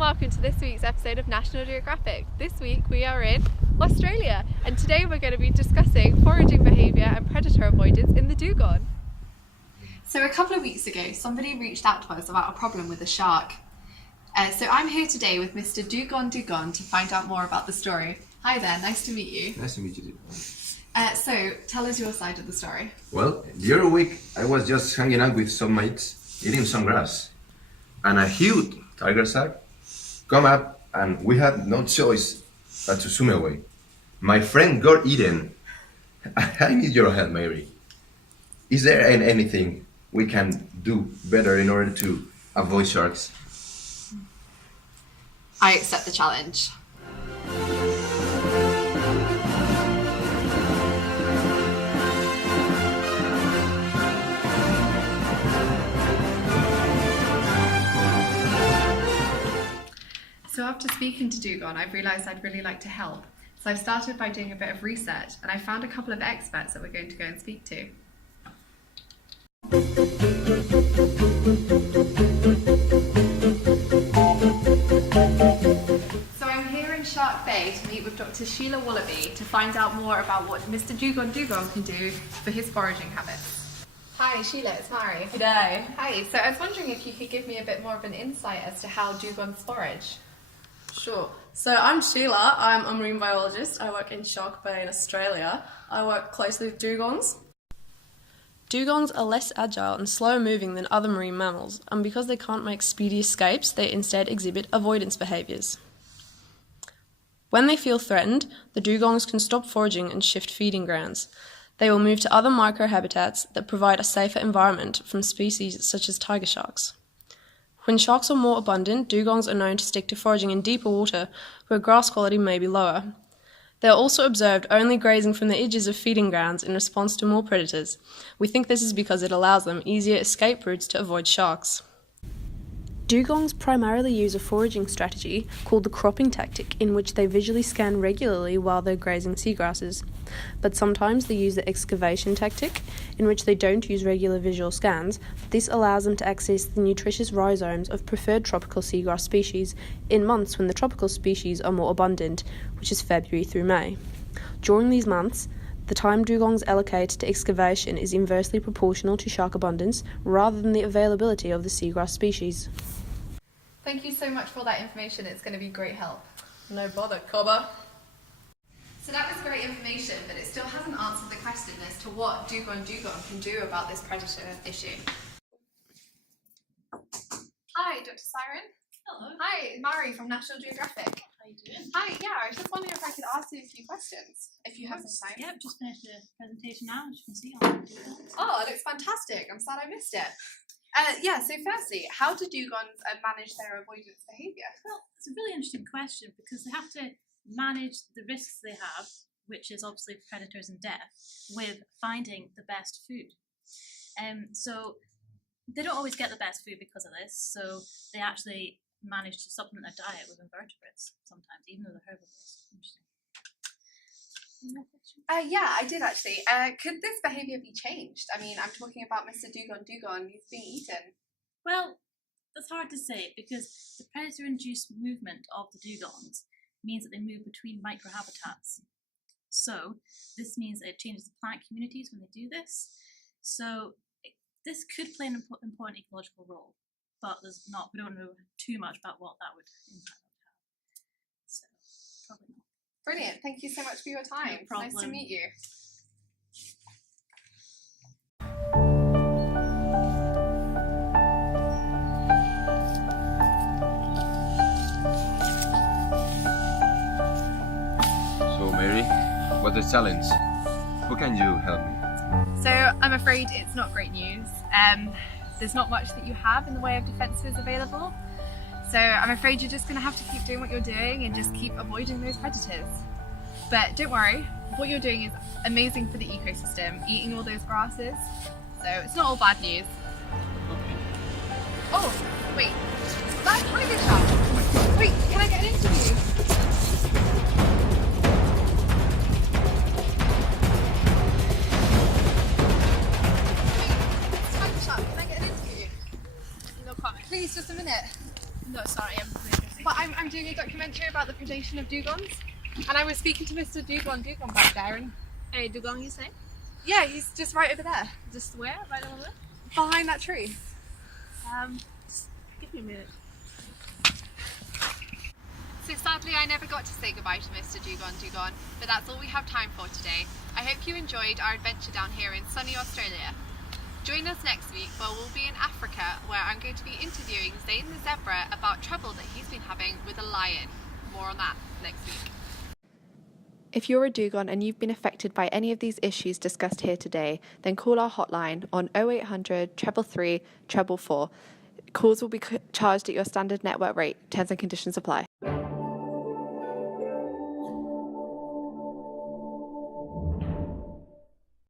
welcome to this week's episode of National Geographic. This week we are in Australia and today we're going to be discussing foraging behaviour and predator avoidance in the dugong. So a couple of weeks ago somebody reached out to us about a problem with a shark. So I'm here today with Mr. Dugong to find out more about the story. Hi there, nice to meet you. Nice to meet you too. So tell us your side of the story. Well, the other week I was just hanging out with some mates, eating some grass, and a huge tiger shark come up, and we had no choice but to swim away. My friend got eaten. I need your help, Mary. Is there anything we can do better in order to avoid sharks? I accept the challenge. So after speaking to Dugong, I've realised I'd really like to help. So I've started by doing a bit of research and I found a couple of experts that we're going to go and speak to. So I'm here in Shark Bay to meet with Dr. Sheila Wallaby to find out more about what Mr. Dugong can do for his foraging habits. Hi Sheila, it's Mari. G'day. Hi, so I was wondering if you could give me a bit more of an insight as to how dugongs forage. Sure. So I'm Sheila. I'm a marine biologist. I work in Shark Bay in Australia. I work closely with dugongs. Dugongs are less agile and slower moving than other marine mammals, and because they can't make speedy escapes, they instead exhibit avoidance behaviours. When they feel threatened, the dugongs can stop foraging and shift feeding grounds. They will move to other microhabitats that provide a safer environment from species such as tiger sharks. When sharks are more abundant, dugongs are known to stick to foraging in deeper water where grass quality may be lower. They are also observed only grazing from the edges of feeding grounds in response to more predators. We think this is because it allows them easier escape routes to avoid sharks. Dugongs primarily use a foraging strategy called the cropping tactic, in which they visually scan regularly while they're grazing seagrasses. But sometimes they use the excavation tactic, in which they don't use regular visual scans. This allows them to access the nutritious rhizomes of preferred tropical seagrass species in months when the tropical species are more abundant, which is February through May. During these months, the time dugongs allocate to excavation is inversely proportional to shark abundance rather than the availability of the seagrass species. Thank you so much for that information, it's going to be great help. No bother, cobber. So that was great information, but it still hasn't answered the question as to what Dugong can do about this predator issue. Hi, Dr. Siren. Hello. Hi, Mari from National Geographic. How you doing? Hi, yeah, I was just wondering if I could ask you a few questions, if you have some time. Yep, just finished the presentation now, as you can see. I'll do that. Oh, it looks fantastic. I'm sad I missed it. So firstly, how do dugongs manage their avoidance behaviour? Well, it's a really interesting question because they have to manage the risks they have, which is obviously predators and death, with finding the best food. So they don't always get the best food because of this, so they actually manage to supplement their diet with invertebrates sometimes, even though they're herbivores. Interesting. Yeah, I did actually. Could this behaviour be changed? I mean, I'm talking about Mr. Dugong, he's being eaten. Well, that's hard to say because the predator-induced movement of the dugongs means that they move between microhabitats. So this means that it changes the plant communities when they do this. So this could play an important ecological role, but we don't know too much about what that would impact on have. So probably not. Brilliant. Thank you so much for your time. No problem. Nice to meet you. So, Mary, what's the challenge? How can you help me? So I'm afraid it's not great news. There's not much that you have in the way of defences available. So I'm afraid you're just going to have to keep doing what you're doing and just keep avoiding those predators. But don't worry, what you're doing is amazing for the ecosystem, eating all those grasses. So it's not all bad news. Okay. Oh, wait, that tiger shark. Wait, can I get an interview? Tiger shark, can I get an interview? No comment. Please, just a minute. No, sorry, I'm really busy. but I'm doing a documentary about the predation of dugongs, and I was speaking to Mr. Dugong back there, and Hey, dugong, you say? yeah, he's just right over there, Just where? Right over there? behind that tree. Just give me a minute. So sadly I never got to say goodbye to Mr. Dugon, but that's all we have time for today. I hope you enjoyed our adventure down here in sunny Australia. Join us next week where we'll be in Africa, where I'm going to be interviewing Zayn the zebra about trouble that he's been having with a lion. More on that next week. If you're a dugong and you've been affected by any of these issues discussed here today, then call our hotline on 0800 333 444. Calls will be charged at your standard network rate. Terms and conditions apply.